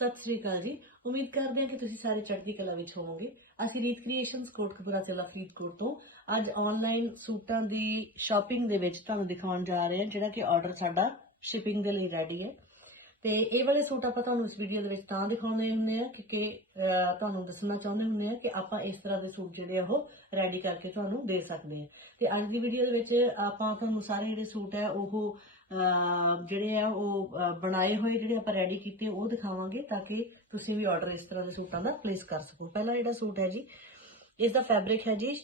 ਸਤਿ ਸ੍ਰੀ ਅਕਾਲ ਜੀ। ਉਮੀਦ ਕਰਦੇ ਹਾਂ ਕਿ ਤੁਸੀਂ ਸਾਰੇ ਚੜ੍ਹਦੀ ਕਲਾ ਵਿੱਚ ਹੋਵੋਗੇ। ਅਸੀਂ ਰੀਤ ਕ੍ਰੀਏਸ਼ਨਸ ਕੋਟਕਪੂਰਾ ਜ਼ਿਲ੍ਹਾ ਫਰੀਦਕੋਟ ਤੋਂ। ਅੱਜ ਆਨਲਾਈਨ ਸੂਟਾਂ ਦੀ ਸ਼ਾਪਿੰਗ ਦੇ ਵਿੱਚ ਤੁਹਾਨੂੰ ਦਿਖਾਉਣ ਜਾ ਰਹੇ ਹਾਂ, ਜਿਹੜਾ ਕਿ ਆਰਡਰ ਸਾਡਾ ਸ਼ਿਪਿੰਗ ਦੇ ਲਈ ਰੈਡੀ ਹੈ। ਤੇ ਇਹ ਵਾਲੇ ਸੂਟ ਆਪਾਂ ਤੁਹਾਨੂੰ ਇਸ ਵੀਡੀਓ ਦੇ ਵਿੱਚ ਤਾਂ ਦਿਖਾਉਂਦੇ ਹੁੰਦੇ ਆ ਕਿਉਂਕਿ ਤੁਹਾਨੂੰ ਦੱਸਣਾ ਚਾਹੁੰਦੇ ਹੁੰਦੇ ਆ ਕਿ ਆਪਾਂ ਇਸ ਤਰ੍ਹਾਂ ਦੇ ਸੂਟ ਜਿਹੜੇ ਆ ਉਹ ਰੈਡੀ ਕਰਕੇ ਤੁਹਾਨੂੰ ਦੇ ਸਕਦੇ ਆ ਤੇ ਅੱਜ ਦੀ ਵੀਡੀਓ ਦੇ ਵਿੱਚ ਆਪਾਂ ਤੁਹਾਨੂੰ ਸਾਰੇ ਜਿਹੜੇ ਸੂਟ ਆ ਉਹ ਜਿਹੜੇ ਆ ਉਹ ਬਣਾਏ ਹੋਏ ਜਿਹੜੇ ਆਪਾਂ ਰੈਡੀ ਕੀਤੇ ਉਹ ਦਿਖਾਵਾਂਗੇ ਤਾਂ ਕਿ ਤੁਸੀਂ ਵੀ ਆਰਡਰ ਇਸ ਤਰ੍ਹਾਂ ਦੇ ਸੂਟਾਂ ਦਾ ਪਲੇਸ ਕਰ ਸਕੋ। ਪਹਿਲਾ ਜਿਹੜਾ ਸੂਟ ਹੈ ਜੀ, ਇਸ ਦਾ ਫੈਬਰਿਕ ਹੈ ਜੀ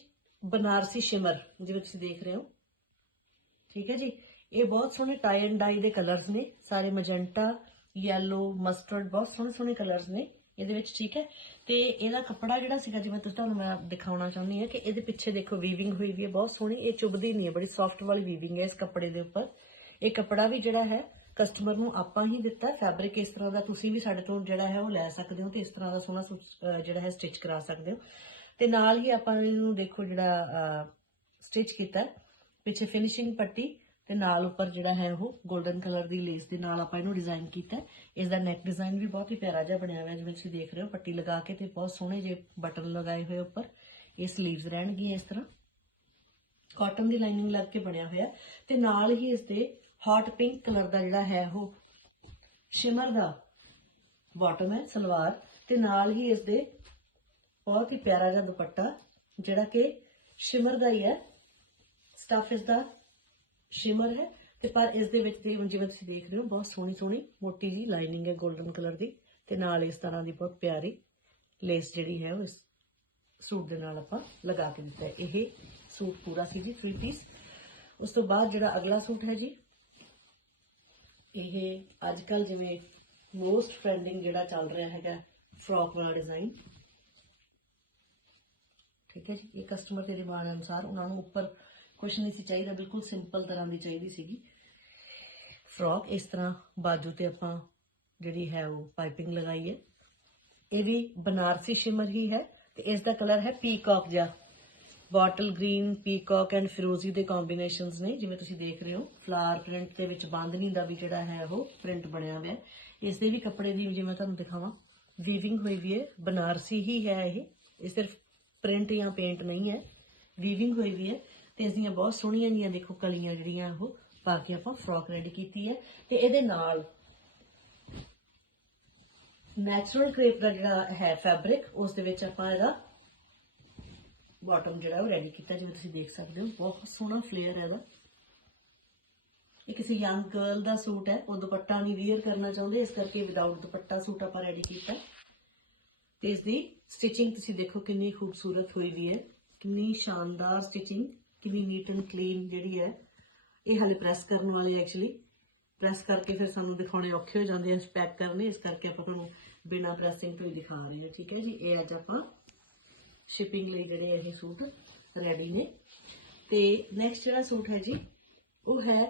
ਬਨਾਰਸੀ ਸ਼ਿਮਰ, ਜਿਵੇਂ ਤੁਸੀਂ ਦੇਖ ਰਹੇ ਹੋ। ਠੀਕ ਹੈ ਜੀ? ਇਹ ਬਹੁਤ ਸੋਹਣੇ ਟਾਈ ਐਂਡ ਡਾਈ ਦੇ ਕਲਰਸ ਨੇ ਸਾਰੇ ਮੈਜੈਂਟਾ ਯੈਲੋ ਮਸਟਰਡ ਬਹੁਤ ਸੋਹਣੇ ਸੋਹਣੇ ਕਲਰਸ ਨੇ ਇਹਦੇ ਵਿੱਚ ਠੀਕ ਹੈ। ਤੇ ਇਹਦਾ ਕੱਪੜਾ ਜਿਹੜਾ ਸੀਗਾ ਜਿਵੇਂ ਤੁਸੀਂ ਤੁਹਾਨੂੰ ਮੈਂ ਦਿਖਾਉਣਾ ਚਾਹੁੰਦੀ ਹਾਂ ਕਿ ਇਹਦੇ ਪਿੱਛੇ ਦੇਖੋ ਵੀਵਿੰਗ ਹੋਈ ਵੀ ਹੈ ਬਹੁਤ ਸੋਹਣੀ ਇਹ ਚੁਭਦੀ ਨਹੀਂ ਹੈ ਬੜੀ ਸੌਫਟ ਵਾਲੀ ਵੀਵਿੰਗ ਹੈ ਇਸ ਕੱਪੜੇ ਦੇ ਉੱਪਰ। ਇਹ ਕੱਪੜਾ ਵੀ ਜਿਹੜਾ ਹੈ ਕਸਟਮਰ ਨੂੰ ਆਪਾਂ ਹੀ ਦਿੱਤਾ ਫੈਬਰਿਕ ਇਸ ਤਰ੍ਹਾਂ ਦਾ ਤੁਸੀਂ ਵੀ ਸਾਡੇ ਤੋਂ ਜਿਹੜਾ ਹੈ ਉਹ ਲੈ ਸਕਦੇ ਹੋ ਤੇ ਇਸ ਤਰ੍ਹਾਂ ਦਾ ਸੋਹਣਾ ਸੂਟ, ਜਿਹੜਾ ਹੈ ਸਟਿਚ ਕਰਾ ਸਕਦੇ ਹੋ। ਤੇ ਨਾਲ ਹੀ ਆਪਾਂ ਇਹਨੂੰ ਦੇਖੋ ਜਿਹੜਾ ਸਟਿਚ ਕੀਤਾ ਪਿੱਛੇ ਫਿਨਿਸ਼ਿੰਗ ਪੱਟੀ ਤੇ ਨਾਲ ਉੱਪਰ ਜਿਹੜਾ ਹੈ ਉਹ 골ਡਨ ਕਲਰ ਦੀ ਲੇਸ ਦੇ ਨਾਲ ਆਪਾਂ ਇਹਨੂੰ ਡਿਜ਼ਾਈਨ ਕੀਤਾ ਹੈ। ਇਸ ਦਾ ਨੈਕ ਡਿਜ਼ਾਈਨ ਵੀ ਬਹੁਤ ਹੀ ਪਿਆਰਾ ਜਿਹਾ ਬਣਿਆ ਹੋਇਆ, ਜਿਵੇਂ ਤੁਸੀਂ ਦੇਖ ਰਹੇ ਹੋ, ਪੱਟੀ ਲਗਾ ਕੇ ਤੇ ਬਹੁਤ ਸੋਹਣੇ ਜਿਹੇ ਬਟਨ ਲਗਾਏ ਹੋਏ ਉੱਪਰ। ਇਹ 슬ੀਵਸ ਰਹਿਣਗੀਆਂ ਇਸ ਤਰ੍ਹਾਂ। ਕਾਟਨ ਦੀ ਲਾਈਨਿੰਗ ਲੱਗ ਕੇ ਬਣਿਆ ਹੋਇਆ। ਤੇ ਨਾਲ ਹੀ ਇਸ ਦੇ ਹੌਟ ਪਿੰਕ ਕਲਰ ਦਾ ਜਿਹੜਾ ਹੈ ਉਹ ਸ਼ਿਮਰ ਦਾ ਬਾਟਮ ਹੈ, ਸਲਵਾਰ। ਤੇ ਨਾਲ ਹੀ ਇਸ ਦੇ ਬਹੁਤ ਹੀ ਪਿਆਰਾ ਜਿਹਾ ਦੁਪੱਟਾ, ਜਿਹੜਾ ਕਿ ਸ਼ਿਮਰ ਦਾ ਹੀ ਹੈ। ਸਟਫ ਇਸ ਦਾ ਸ਼ਿਮਰ ਹੈ ਤੇ ਪਰ ਇਸ ਦੇ ਵਿੱਚ ਦੀ ਜਿਵੇਂ ਤੁਸੀਂ ਦੇਖ ਰਹੇ ਹੋ, ਬਹੁਤ ਸੋਹਣੀ ਸੋਹਣੀ ਮੋਟੀ ਜੀ ਲਾਈਨਿੰਗ ਹੈ 골ਡਨ ਕਲਰ ਦੀ ਤੇ ਨਾਲ ਇਸ ਤਰ੍ਹਾਂ ਦੀ ਬਹੁਤ ਪਿਆਰੀ ਲੇਸ ਜਿਹੜੀ ਹੈ ਉਹ ਇਸ ਸੂਟ ਦੇ ਨਾਲ ਆਪਾਂ ਲਗਾ ਕੇ ਦਿੱਤਾ ਇਹ ਸੂਟ ਪੂਰਾ ਸੀ ਜੀ 3 ਪੀਸ ਉਸ ਤੋਂ ਬਾਅਦ ਜਿਹੜਾ ਅਗਲਾ ਸੂਟ ਹੈ ਜੀ, ਇਹ ਅੱਜ ਕੱਲ ਜਿਵੇਂ ਮੋਸਟ ਟ੍ਰੈਂਡਿੰਗ ਜਿਹੜਾ ਚੱਲ ਰਿਹਾ ਹੈਗਾ ਫਰੋਕ ਵਾਲਾ ਡਿਜ਼ਾਈਨ ਠੀਕ ਹੈ ਜੀ, ਇਹ ਕਸਟਮਰ ਦੇ ਡਿਮਾਂਡ ਅਨੁਸਾਰ ਉਹਨਾਂ ਨੂੰ ਉੱਪਰ ਕੁਛ ਨਹੀਂ ਸੀ ਚਾਹੀਦਾ, ਬਿਲਕੁਲ ਸਿੰਪਲ ਤਰ੍ਹਾਂ ਦੀ ਚਾਹੀਦੀ ਸੀਗੀ। ਫਰੋਕ ਇਸ ਤਰ੍ਹਾਂ ਬਾਜੂ ਤੇ ਆਪਾਂ ਜਿਹੜੀ ਹੈ ਉਹ ਪਾਈਪਿੰਗ ਲਗਾਈ ਹੈ। ਇਹ ਵੀ ਬਨਾਰਸੀ ਸ਼ਿਮਰ ਹੀ ਹੈ ਤੇ ਇਸ ਦਾ ਕਲਰ ਹੈ ਪੀਕਾਕ ਜਿਹਾ। ਬੋਟਲ ਗ੍ਰੀਨ ਪੀਕਾਕ ਐਂਡ ਫਿਰੋਜ਼ੀ ਦੇ ਕੰਬੀਨੇਸ਼ਨਸ ਨੇ, ਜਿਵੇਂ ਤੁਸੀਂ ਦੇਖ ਰਹੇ ਹੋ। ਫਲਾਵਰ ਪ੍ਰਿੰਟ ਦੇ ਵਿੱਚ ਬਾਂਦਨੀ ਦਾ ਵੀ ਜਿਹੜਾ ਹੈ ਉਹ ਪ੍ਰਿੰਟ ਬਣਿਆ ਹੋਇਆ ਹੈ। ਇਸ ਦੇ ਵੀ ਕੱਪੜੇ ਦੀ ਜਿਵੇਂ ਤੁਹਾਨੂੰ ਦਿਖਾਵਾਂ ਵੀਵਿੰਗ ਹੋਈ ਵੀ ਹੈ, ਬਨਾਰਸੀ ਹੀ ਹੈ ਇਹ। ਇਹ ਸਿਰਫ ਪ੍ਰਿੰਟ ਜਾਂ ਪੇਂਟ ਨਹੀਂ ਹੈ ਵੀਵਿੰਗ ਹੋਈ ਵੀ ਹੈ। ਤੇ ਇਸ ਦੀਆਂ ਬਹੁਤ ਸੋਹਣੀਆਂ ਜੀਆਂ ਦੇਖੋ ਕਲੀਆਂ ਜਿਹੜੀਆਂ ਉਹ ਪਾ ਕੇ ਆਪਾਂ ਫਰੋਕ ਰੈਡੀ ਕੀਤੀ ਹੈ ਤੇ ਇਹਦੇ ਨਾਲ ਨੈਚੁਰਲ ਕ੍ਰੇਪ ਦਾ ਜਿਹੜਾ ਹੈ ਫੈਬਰਿਕ ਉਸ ਦੇ ਵਿੱਚ ਆਪਾਂ ਇਹਦਾ ਬਾਟਮ ਜਿਹੜਾ ਉਹ ਰੈਡੀ ਕੀਤਾ, ਜਿਵੇਂ ਤੁਸੀਂ ਦੇਖ ਸਕਦੇ ਹੋ, ਬਹੁਤ ਸੋਹਣਾ ਫਲੇਅਰ ਹੈ ਇਹਦਾ। ਇਹ ਕਿਸੇ ਯੰਗ ਗਰਲ ਦਾ ਸੂਟ ਹੈ, ਉਹ ਦੁਪੱਟਾ ਨਹੀਂ ਵੇਅਰ ਕਰਨਾ ਚਾਹੁੰਦੇ, ਇਸ ਕਰਕੇ ਵਿਦਆਊਟ ਦੁਪੱਟਾ ਸੂਟ ਆਪਾਂ ਰੈਡੀ ਕੀਤਾ ਤੇ ਇਸ ਦੀ ਸਟਿਚਿੰਗ ਤੁਸੀਂ ਦੇਖੋ ਕਿੰਨੀ ਖੂਬਸੂਰਤ ਹੋਈ ਵੀ ਹੈ, ਕਿੰਨੀ ਸ਼ਾਨਦਾਰ ਸਟਿਚਿੰਗ ਕਿੰਨੀ ਨੀਟ ਐਂਡ ਕਲੀਨ ਜਿਹੜੀ ਹੈ, ਇਹ ਹਾਲੇ ਪ੍ਰੈਸ ਕਰਨ ਵਾਲੇ ਐਕਚੁਅਲੀ ਪ੍ਰੈਸ ਕਰਕੇ ਫਿਰ ਸਾਨੂੰ ਦਿਖਾਉਣੇ ਔਖੇ ਹੋ ਜਾਂਦੇ ਆ ਪੈਕ ਕਰਨੇ, ਇਸ ਕਰਕੇ ਆਪਾਂ ਤੁਹਾਨੂੰ ਬਿਨਾਂ ਪ੍ਰੈਸਿੰਗ ਤੋਂ ਹੀ ਦਿਖਾ ਰਹੇ ਹਾਂ, ਠੀਕ ਹੈ ਜੀ। ਇਹ ਅੱਜ ਆਪਾਂ ਸ਼ਿਪਿੰਗ ਲਈ ਜਿਹੜੇ ਇਹ ਸੂਟ ਰੈਡੀ ਨੇ। ਤੇ ਨੈਕਸਟ ਜਿਹੜਾ ਸੂਟ ਹੈ ਜੀ, ਉਹ ਹੈ,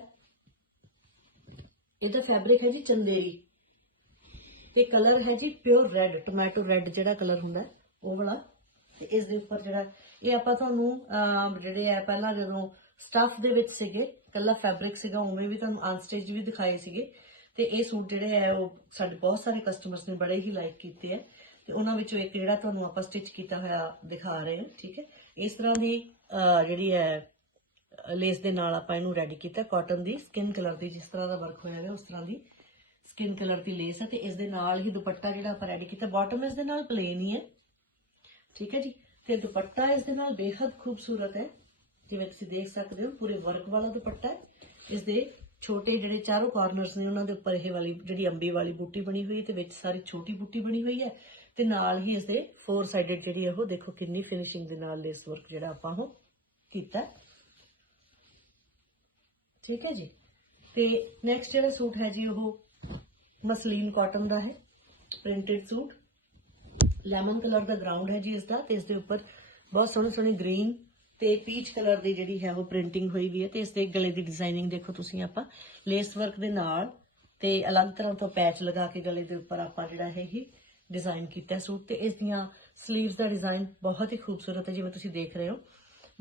ਇਹਦਾ ਫੈਬਰਿਕ ਹੈ ਜੀ ਚੰਦੇਰੀ। ਤੇ ਕਲਰ ਹੈ ਜੀ ਪਿਓਰ ਰੈੱਡ ਟੋਮੈਟੋ ਰੈੱਡ ਜਿਹੜਾ ਕਲਰ ਹੁੰਦਾ ਉਹ ਵਾਲਾ। ਤੇ ਇਸ ਦੇ ਉੱਪਰ ਜਿਹੜਾ, ਇਹ ਆਪਾਂ ਤੁਹਾਨੂੰ ਜਿਹੜੇ ਆ ਪਹਿਲਾਂ ਜਦੋਂ ਸਟਫ ਦੇ ਵਿੱਚ ਸੀਗੇ ਕੱਲਾ ਫੈਬਰਿਕ ਸੀਗਾ, ਉਵੇਂ ਵੀ ਤੁਹਾਨੂੰ ਅਨਸਟਿਚ ਵੀ ਦਿਖਾਏ ਸੀਗੇ। ਤੇ ਇਹ ਸੂਟ ਜਿਹੜੇ ਆ, ਉਹ ਸਾਡੇ ਬਹੁਤ ਸਾਰੇ ਕਸਟਮਰਸ ਨੇ ਬੜੇ ਹੀ ਲਾਈਕ ਕੀਤੇ ਆ। ਤੇ ਉਹਨਾਂ ਵਿੱਚੋਂ ਇੱਕ ਜਿਹੜਾ ਤੁਹਾਨੂੰ ਆਪਾਂ ਸਟਿਚ ਕੀਤਾ ਹੋਇਆ ਦਿਖਾ ਰਹੇ ਹਾਂ, ਠੀਕ ਹੈ? ਇਸ ਤਰ੍ਹਾਂ ਦੀ ਜਿਹੜੀ ਹੈ ਲੇਸ ਦੇ ਨਾਲ ਆਪਾਂ ਇਹਨੂੰ ਰੈਡੀ ਕੀਤਾ ਕਾਟਨ ਦੀ ਸਕਿਨ ਕਲਰ ਦੀ, ਜਿਸ ਤਰ੍ਹਾਂ ਦਾ ਵਰਕ ਹੋਇਆ ਹੈ ਉਸ ਤਰ੍ਹਾਂ ਦੀ ਸਕਿਨ ਕਲਰ ਦੀ ਲੇਸ ਹੈ। ਤੇ ਇਸ ਦੇ ਨਾਲ ਹੀ ਦੁਪੱਟਾ ਜਿਹੜਾ ਆਪਾਂ ਰੈਡੀ ਕੀਤਾ ਬਾਟਮ ਇਸ ਦੇ ਨਾਲ ਪਲੇਨ ਹੀ ਹੈ। ਠੀਕ ਹੈ ਜੀ? ਤੇ ਦੁਪੱਟਾ ਇਸ ਦੇ ਨਾਲ ਬੇहद ਖੂਬਸੂਰਤ ਹੈ। ਜਿਵੇਂ ਤੁਸੀਂ ਦੇਖ ਸਕਦੇ ਹੋ, ਪੂਰੇ ਵਰਕ ਵਾਲਾ ਦੁਪੱਟਾ ਹੈ। ਇਸ ਦੇ ਛੋਟੇ ਜਿਹੜੇ ਚਾਰੋਂ ਕਾਰਨਰਸ ਨੇ, ਉਹਨਾਂ ਦੇ ਉੱਪਰ ਇਹ ਵਾਲੀ ਜਿਹੜੀ ਅੰਬੀ ਵਾਲੀ ਬੂਟੀ ਬਣੀ ਹੋਈ ਹੈ ਤੇ ਵਿੱਚ ਸਾਰੀ ਛੋਟੀ ਬੂਟੀ ਬਣੀ ਹੋਈ ਹੈ ਤੇ ਨਾਲ ਹੀ ਇਸ ਦੇ ਫੋਰ ਸਾਈਡਡ ਜਿਹੜੀ ਹੈ ਉਹ ਦੇਖੋ ਕਿੰਨੀ ਫਿਨਿਸ਼ਿੰਗ ਦੇ ਨਾਲ ਲੇਸ ਵਰਕ ਜਿਹੜਾ ਆਪਾਂ ਉਹ ਕੀਤਾ। ਠੀਕ ਹੈ ਜੀ? ਤੇ ਨੈਕਸਟ ਜਿਹੜਾ ਸੂਟ ਹੈ ਜੀ ਉਹ ਮਸਲੀਨ ਕਾਟਨ ਦਾ ਹੈ। Printed suit. ਲੈਮਨ ਕਲਰ ਦਾ ਗਰਾਊਂਡ ਹੈ ਜੀ ਇਸ ਦਾ ਤੇ ਇਸ ਦੇ ਉੱਪਰ ਬਹੁਤ ਸੋਹਣੀ ਸੋਹਣੀ ਗ੍ਰੀਨ ਤੇ ਪੀਚ ਕਲਰ ਦੀ ਜਿਹੜੀ ਹੈ ਉਹ ਪ੍ਰਿੰਟਿੰਗ ਹੋਈ ਵੀ ਹੈ ਤੇ ਇਸ ਦੇ ਗਲੇ ਦੀ ਡਿਜ਼ਾਈਨਿੰਗ ਦੇਖੋ ਤੁਸੀਂ ਆਪਾਂ ਲੇਸ ਵਰਕ ਦੇ ਨਾਲ ਤੇ ਅਲੱਗ ਤਰ੍ਹਾਂ ਤੋਂ ਪੈਚ ਲਗਾ ਕੇ ਗਲੇ ਦੇ ਉੱਪਰ ਆਪਾਂ ਜਿਹੜਾ ਹੈ ਇਹ ਡਿਜ਼ਾਈਨ ਕੀਤਾ ਸੂਟ ਤੇ ਇਸ ਦੀਆਂ 슬ੀਵਸ ਦਾ ਡਿਜ਼ਾਈਨ ਬਹੁਤ ਹੀ ਖੂਬਸੂਰਤ ਹੈ ਜਿਵੇਂ ਤੁਸੀਂ ਦੇਖ ਰਹੇ ਹੋ।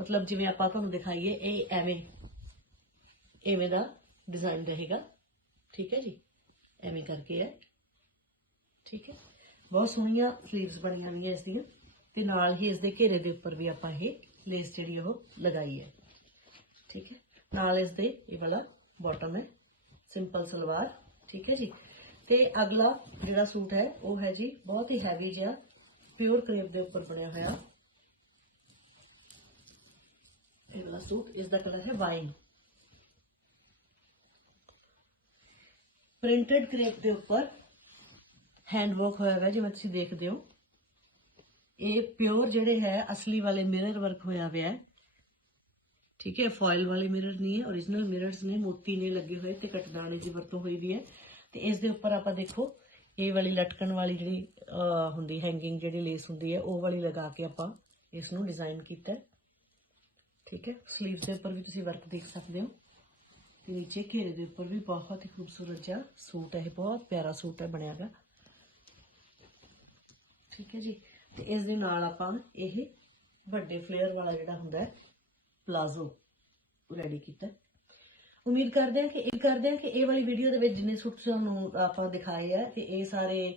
ਮਤਲਬ ਜਿਵੇਂ ਆਪਾਂ ਤੁਹਾਨੂੰ ਦਿਖਾਈਏ, ਇਹ ਐਵੇਂ ਐਵੇਂ ਦਾ ਡਿਜ਼ਾਈਨ ਰਹੇਗਾ। ਠੀਕ ਹੈ ਜੀ? ਐਵੇਂ ਕਰਕੇ ਹੈ। ਠੀਕ ਹੈ? ਬਹੁਤ ਸੋਹਣੀਆਂ ਸਲੀਵਸ ਬਣੀਆਂ ਹੋਈਆਂ ਇਸ ਦੀਆਂ ਤੇ ਨਾਲ ਹੀ ਇਸ ਦੇ ਘੇਰੇ ਦੇ ਉੱਪਰ ਵੀ ਆਪਾਂ ਇਹ ਲੇਸ ਜਿਹੜੀ ਉਹ ਲਗਾਈ ਹੈ। ਠੀਕ ਹੈ? ਨਾਲ ਇਸ ਦੇ ਇਹ ਵਾਲਾ ਬਾਟਮ ਹੈ। ਸਿੰਪਲ ਸਲਵਾਰ। ਠੀਕ ਹੈ ਜੀ? ਤੇ ਅਗਲਾ ਜਿਹੜਾ ਸੂਟ ਹੈ, ਉਹ ਹੈ ਜੀ ਬਹੁਤ ਹੀ ਹੈਵੀ ਜਿਹਾ ਪਿਓਰ ਕਰੇਪ ਦੇ ਉੱਪਰ ਬਣਿਆ ਹੋਇਆ। ਇਹ ਵਾਲਾ ਸੂਟ ਇਸ ਦਾ ਕਲਰ ਹੈ ਵਾਈਨ ਪ੍ਰਿੰਟਡ ਕਰੇਪ ਦੇ ਉੱਪਰ ਹੈਂਡ ਵਰਕ ਹੋਇਆ ਹੋਇਆ, ਜਿਵੇਂ ਤੁਸੀਂ ਦੇਖਦੇ ਹੋ। ਇਹ ਪਿਓਰ ਜਿਹੜੇ ਹੈ, ਅਸਲੀ ਵਾਲੇ ਮਿਰਰ ਵਰਕ ਹੋਇਆ ਹੋਇਆ ਹੈ। ਠੀਕ ਹੈ, ਫੋਇਲ ਵਾਲੇ ਮਿਰਰ ਨਹੀਂ ਹੈ origignal ਮਿਰਰਸ ਨੇ, ਮੋਤੀ ਨੇ ਲੱਗੇ ਹੋਏ ਤੇ ਕਟਦਾਣੇ ਦੀ ਵਰਤੋਂ ਹੋਈ ਵੀ ਹੈ। ਤੇ ਇਸ ਦੇ ਉੱਪਰ ਆਪਾਂ ਦੇਖੋ, ਇਹ ਵਾਲੀ ਲਟਕਣ ਵਾਲੀ ਜਿਹੜੀ ਹੁੰਦੀ ਹੈਂਗਿੰਗ ਜਿਹੜੀ ਲੇਸ ਹੁੰਦੀ ਹੈ, ਉਹ ਵਾਲੀ ਲਗਾ ਕੇ ਆਪਾਂ ਇਸ ਨੂੰ ਡਿਜ਼ਾਈਨ ਕੀਤਾ ਹੈ। ਠੀਕ ਹੈ ਸਲੀਵ ਦੇ ਉੱਪਰ ਵੀ ਤੁਸੀਂ ਵਰਕ ਦੇਖ ਸਕਦੇ ਹੋ। ਤੇ ਨੀਚੇ ਘੇਰੇ ਦੇ ਉੱਪਰ ਵੀ ਬਹੁਤ ਹੀ ਖੂਬਸੂਰਤ ਜਿਹਾ ਸੂਟ ਹੈ, ਇਹ ਬਹੁਤ ਪਿਆਰਾ ਸੂਟ ਹੈ ਬਣਿਆਗਾ ਠੀਕ ਹੈ ਜੀ। ਤੇ ਇਸ ਦੇ ਨਾਲ ਆਪਾਂ ਇਹ ਵੱਡੇ ਫਲੇਅਰ ਵਾਲਾ ਜਿਹੜਾ ਹੁੰਦਾ ਹੈ, ਪਲਾਜ਼ੋ ਰੈਡੀ ਕੀਤਾ। ਉਮੀਦ ਕਰਦੇ ਹਾਂ ਕਿ, ਇਹ ਕਰਦੇ ਹਾਂ ਕਿ ਇਹ ਵਾਲੀ ਵੀਡੀਓ ਦੇ ਵਿੱਚ ਜਿੰਨੇ ਸੂਟ ਤੁਹਾਨੂੰ ਆਪਾਂ ਦਿਖਾਏ ਆ ਤੇ ਇਹ ਸਾਰੇ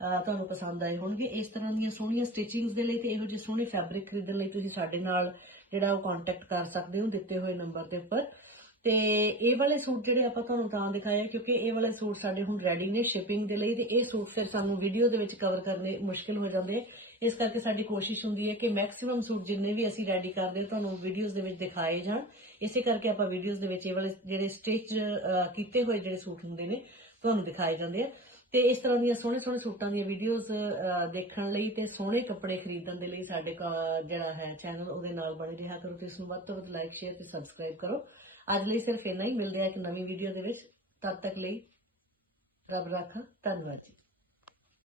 ਤੁਹਾਨੂੰ ਪਸੰਦ ਆਏ ਹੋਣਗੇ। ਇਸ ਤਰ੍ਹਾਂ ਦੀਆਂ ਸੋਹਣੀਆਂ ਸਟਿਚਿੰਗਸ ਦੇ ਲਈ ਤੇ ਇਹੋ ਜਿਹੇ ਸੋਹਣੇ ਫੈਬਰਿਕ ਖਰੀਦਣ ਲਈ ਤੁਸੀਂ ਸਾਡੇ ਨਾਲ ਜਿਹੜਾ ਉਹ ਕੰਟੈਕਟ ਕਰ ਸਕਦੇ ਹੋ ਦਿੱਤੇ ਹੋਏ ਨੰਬਰ ਦੇ ਉੱਪਰ। ਤੇ ਇਹ ਵਾਲੇ ਸੂਟ ਜਿਹੜੇ ਆਪਾਂ ਤੁਹਾਨੂੰ ਤਾਂ ਦਿਖਾਏ ਕਿਉਂਕਿ ਇਹ ਵਾਲੇ ਸੂਟ ਸਾਡੇ ਹੁਣ ਰੈਡੀ ਨੇ ਸ਼ਿਪਿੰਗ ਦੇ ਲਈ ਤੇ ਇਹ ਸੂਟ ਫਿਰ ਸਾਨੂੰ ਵੀਡੀਓ ਦੇ ਵਿੱਚ ਕਵਰ ਕਰਨੇ ਮੁਸ਼ਕਿਲ ਹੋ ਜਾਂਦੇ ਇਸ ਕਰਕੇ ਸਾਡੀ ਕੋਸ਼ਿਸ਼ ਹੁੰਦੀ ਹੈ ਕਿ ਮੈਕਸਿਮਮ ਸੂਟ ਜਿੰਨੇ ਵੀ ਅਸੀਂ ਰੈਡੀ ਕਰਦੇ ਤੁਹਾਨੂੰ ਵੀਡੀਓਜ਼ ਦੇ ਵਿੱਚ ਦਿਖਾਏ ਜਾਣ। ਇਸੇ ਕਰਕੇ ਆਪਾਂ ਵੀਡੀਓਜ਼ ਦੇ ਵਿੱਚ ਇਹ ਵਾਲੇ ਜਿਹੜੇ ਸਟਿਚ ਕੀਤੇ ਹੋਏ ਜਿਹੜੇ ਸੂਟ ਹੁੰਦੇ ਨੇ, ਤੁਹਾਨੂੰ ਦਿਖਾਏ ਜਾਂਦੇ ਆ। ਤੇ ਇਸ ਤਰ੍ਹਾਂ ਦੀਆਂ ਸੋਹਣੇ ਸੋਹਣੇ ਸੂਟਾਂ ਦੀਆਂ ਵੀਡੀਓਜ਼ ਦੇਖਣ ਲਈ ਤੇ ਸੋਹਣੇ ਕੱਪੜੇ ਖਰੀਦਣ ਦੇ ਲਈ ਸਾਡੇ ਜਿਹੜਾ ਹੈ ਚੈਨਲ ਉਹਦੇ ਨਾਲ ਬਣੇ ਰਿਹਾ ਕਰੋ ਤੇ ਇਸ ਨੂੰ ਵੱਧ ਤੋਂ ਵੱਧ ਲਾਈਕ ਸ਼ੇਅਰ ਤੇ ਸਬਸਕ੍ਰਾਈਬ ਕਰੋ। ਅੱਜ ਲਈ ਸਿਰਫ ਇੰਨਾ ਹੀ, ਮਿਲਦੇ ਆ ਇੱਕ ਨਵੀਂ ਵੀਡੀਓ ਦੇ ਵਿੱਚ। ਤਦ ਤੱਕ ਲਈ ਰੱਬ ਰਾਖਾ, ਧੰਨਵਾਦ ਜੀ।